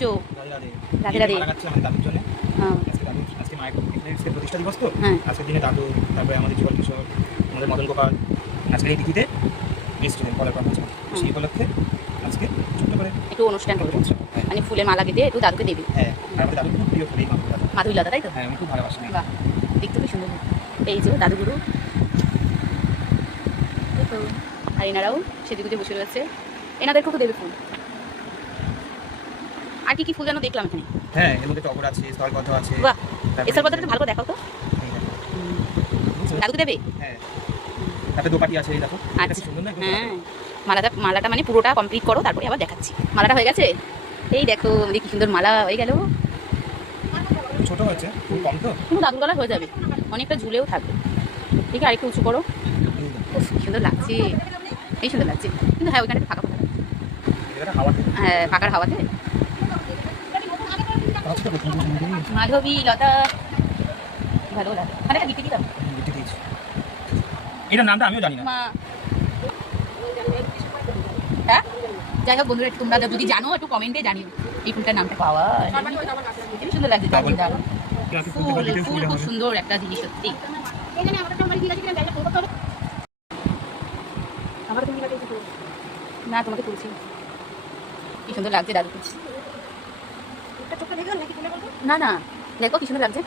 চো রাধে রাধে। দাদুর জন্য হ্যাঁ আজকে মায়ের প্রতিষ্ঠা দিবস তো হ্যাঁ আজকের দিনে দাদু, তারপরে আমাদের জীবন কিশোর, আমাদের মদন গোপাল আজকের এই তিথিতে এসেছিলেন কলার প্রার্থনা। সেই উপলক্ষে আজকে ছোট্ট করে একটু অনুষ্ঠান করবো, মানে ফুলের মালা কেটে একটু দাদুকে দেবে। হ্যাঁ, আর আমাদের দাদু খুব প্রিয় ফুল এই মাধুরী লতা, তাই তো? হ্যাঁ, আমি খুব ভালোবাসি। বাহ, দেখতে খুব সুন্দর। এই যে দাদুগুরু, আর এনারাও সেদিকে বসে রয়েছে, এনাদেরকেও তো দেবে ফুল। আর কি কি ফুল যেন দেখলাম এখানে। হ্যাঁ, এর মধ্যে টগর আছে, স্থলপদ্ম আছে। বাহ, এসব কথাটা তো ভালো করে দেখাও তো। দাদুকে দেবে? হ্যাঁ, তারপরে দোপাটি আছে, এই দেখো। আচ্ছা, সুন্দর না? হ্যাঁ, মালাটা মানে পুরোটা কমপ্লিট করো, তারপরে আবার দেখাচ্ছি। মালাটা হয়ে গেছে, এই দেখো কি সুন্দর মালা হয়ে গেল। ছোট হয়েছে, খুব কম তো। কিন্তু দাদুর গলা হয়ে যাবে, অনেকটা ঝুলেও থাকবে। ঠিক আছে, আরেকটু উঁচু করো। কি সুন্দর লাগছে, এই সুন্দর লাগছে। কিন্তু হ্যাঁ, ওইখানে ফাঁকা ফাঁকা, হ্যাঁ ফাঁকার হাওয়াতে। মাধবী লতা ভালো লাগে। মানে গিফট দিতাম, এটার নামটা আমিও জানি না। হ্যাঁ, যাই হোক বন্ধুরা, তোমরা যদি জানো একটু কমেন্টে জানিও এই ফুলটার নামটা। পাওয়া খুব সুন্দর লাগছে, ফুল ফুল খুব সুন্দর একটা জিনিস সত্যি। না তোমাকে তুলছি, কি সুন্দর লাগছে দাদুকে। না না, দেখো কি সুন্দর লাগছে।